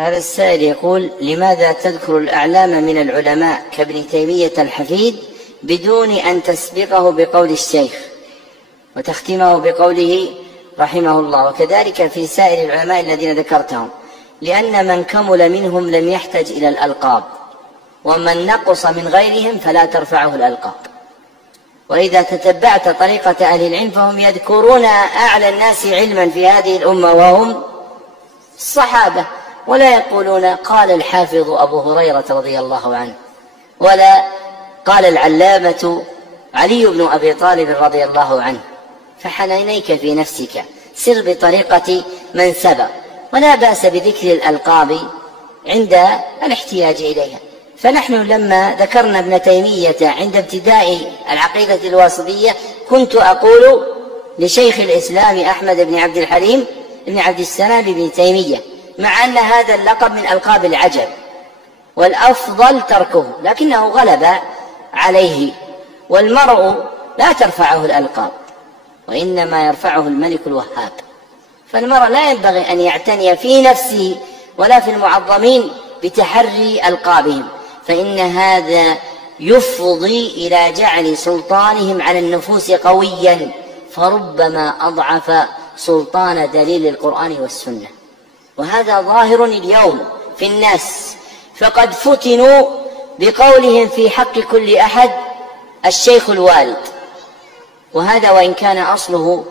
هذا السائل يقول: لماذا تذكر الأعلام من العلماء كابن تيمية الحفيد بدون أن تسبقه بقول الشيخ وتختمه بقوله رحمه الله، وكذلك في سائر العلماء الذين ذكرتهم؟ لأن من كمل منهم لم يحتج إلى الألقاب، ومن نقص من غيرهم فلا ترفعه الألقاب. وإذا تتبعت طريقة أهل العلم فهم يذكرون أعلى الناس علما في هذه الأمة وهم الصحابة، ولا يقولون قال الحافظ أبو هريرة رضي الله عنه، ولا قال العلامة علي بن أبي طالب رضي الله عنه. فحنينيك في نفسك، سر بطريقة من سبق، ولا بأس بذكر الألقاب عند الاحتياج إليها. فنحن لما ذكرنا ابن تيمية عند ابتداء العقيدة الواسطية كنت أقول لشيخ الإسلام أحمد بن عبد الحليم بن عبد السلام بن تيمية، مع أن هذا اللقب من ألقاب العجب والأفضل تركه، لكنه غلب عليه. والمرء لا ترفعه الألقاب، وإنما يرفعه الملك الوهاب. فالمرء لا ينبغي أن يعتني في نفسه ولا في المعظمين بتحري ألقابهم، فإن هذا يفضي إلى جعل سلطانهم على النفوس قويا، فربما أضعف سلطان دليل القرآن والسنة. وهذا ظاهر اليوم في الناس، فقد فتنوا بقولهم في حق كل أحد الشيخ الوالد، وهذا وإن كان أصله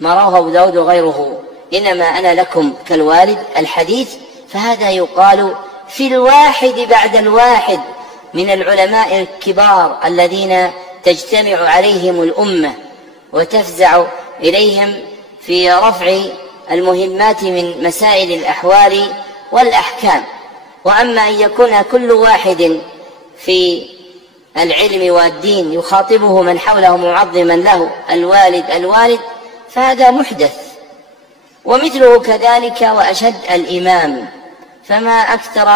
ما رواه أبو داود وغيره إنما أنا لكم كالوالد الحديث، فهذا يقال في الواحد بعد الواحد من العلماء الكبار الذين تجتمع عليهم الأمة وتفزع إليهم في رفع المهمات من مسائل الأحوال والأحكام. وأما أن يكون كل واحد في العلم والدين يخاطبه من حوله معظما له الوالد الوالد، فهذا محدث. ومثله كذلك وأشد الإمام، فما أكثر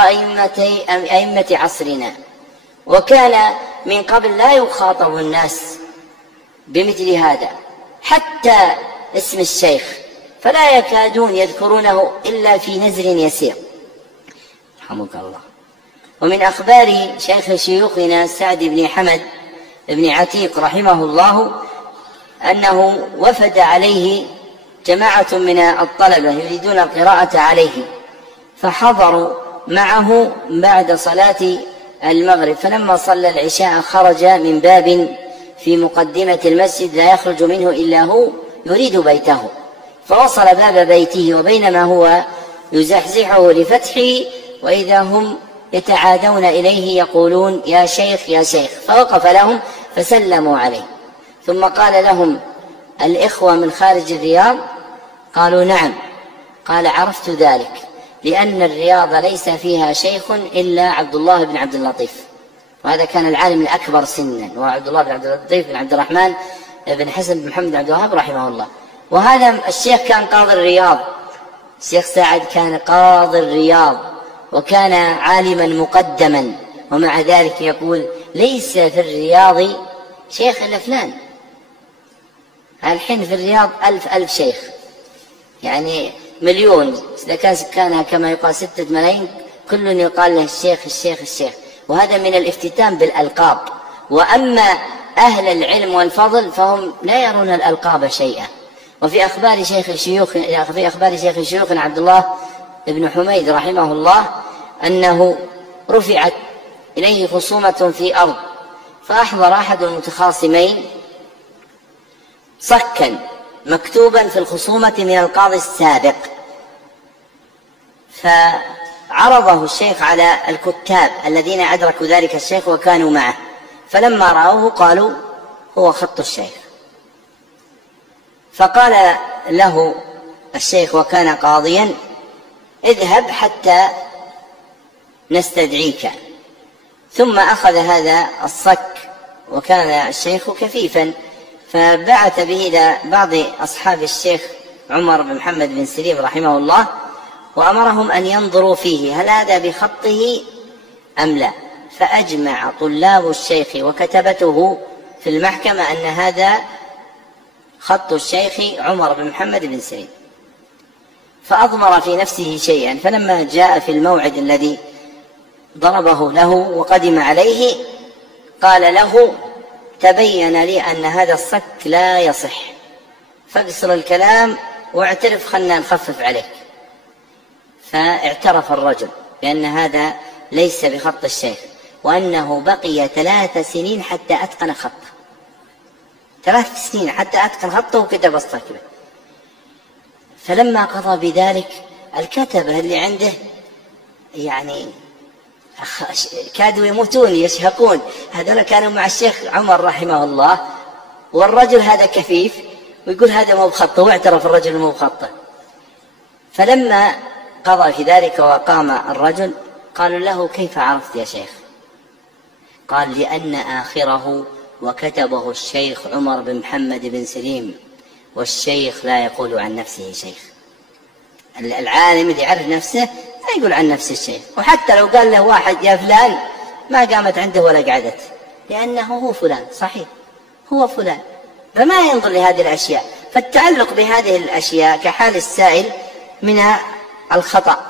أئمة عصرنا، وكان من قبل لا يخاطب الناس بمثل هذا، حتى اسم الشيخ فلا يكادون يذكرونه إلا في نزر يسير رحمك الله. ومن أخبار شيخ شيوخنا سعد بن حمد بن عتيق رحمه الله أنه وفد عليه جماعة من الطلبة يريدون القراءة عليه، فحضروا معه بعد صلاة المغرب، فلما صلى العشاء خرج من باب في مقدمة المسجد لا يخرج منه إلا هو يريد بيته، فوصل باب بيته وبينما هو يزحزحه لفتحه وإذا هم يتعادون إليه يقولون يا شيخ يا شيخ، فوقف لهم فسلموا عليه، ثم قال لهم الإخوة من خارج الرياض؟ قالوا نعم. قال عرفت ذلك، لأن الرياض ليس فيها شيخ إلا عبد الله بن عبد اللطيف، وهذا كان العالم الأكبر سنا، وعبد الله بن عبد اللطيف بن عبد الرحمن بن حسن بن محمد عبد الوهاب رحمه الله. وهذا الشيخ كان قاضي الرياض، الشيخ سعد كان قاضي الرياض وكان عالما مقدما، ومع ذلك يقول ليس في الرياض شيخ إلا فلان. الحين في الرياض 1000 شيخ، يعني مليون، إذا كان سكانها كما يقال 6 ملايين كل يقال له الشيخ الشيخ الشيخ، وهذا من الافتتان بالألقاب. وأما أهل العلم والفضل فهم لا يرون الألقاب شيئا. وفي أخبار شيخ شيوخنا عبد الله بن حميد رحمه الله أنه رفعت إليه خصومة في أرض، فأحضر أحد المتخاصمين صكا مكتوبا في الخصومة من القاضي السابق، فعرضه الشيخ على الكتاب الذين أدركوا ذلك الشيخ وكانوا معه، فلما رأوه قالوا هو خط الشيخ. فقال له الشيخ وكان قاضيا اذهب حتى نستدعيك. ثم أخذ هذا الصك، وكان الشيخ كفيفا، فبعث به إلى بعض أصحاب الشيخ عمر بن محمد بن سليم رحمه الله، وأمرهم أن ينظروا فيه هل هذا بخطه أم لا. فأجمع طلاب الشيخ وكتبته في المحكمة أن هذا خط الشيخ عمر بن محمد بن سليم. فأضمر في نفسه شيئا، فلما جاء في الموعد الذي ضربه له وقدم عليه قال له: تبين لي أن هذا الصك لا يصح، فاقصر الكلام واعترف، خلنا نخفف عليك. فاعترف الرجل بأن هذا ليس بخط الشيخ، وأنه بقي 3 سنين حتى أتقن خطه، 3 سنين حتى أتقن خطه وكتب الصكبة. فلما قضى بذلك الكتبة اللي عنده يعني كادوا يموتون يشهقون، هذول كانوا مع الشيخ عمر رحمه الله، والرجل هذا كفيف ويقول هذا مو بخطه، واعترف الرجل مو بخطه. فلما قضى في ذلك وقام الرجل قالوا له: كيف عرفت يا شيخ؟ قال: لأن آخره وكتبه الشيخ عمر بن محمد بن سليم، والشيخ لا يقول عن نفسه شيخ. العالم اللي يعرف نفسه لا يقول عن نفسه الشيخ، وحتى لو قال له واحد يا فلان ما قامت عنده ولا قعدت، لأنه هو فلان، صحيح هو فلان، فما ينظر لهذه الأشياء. فالتعلق بهذه الأشياء كحال السائل من الخطأ،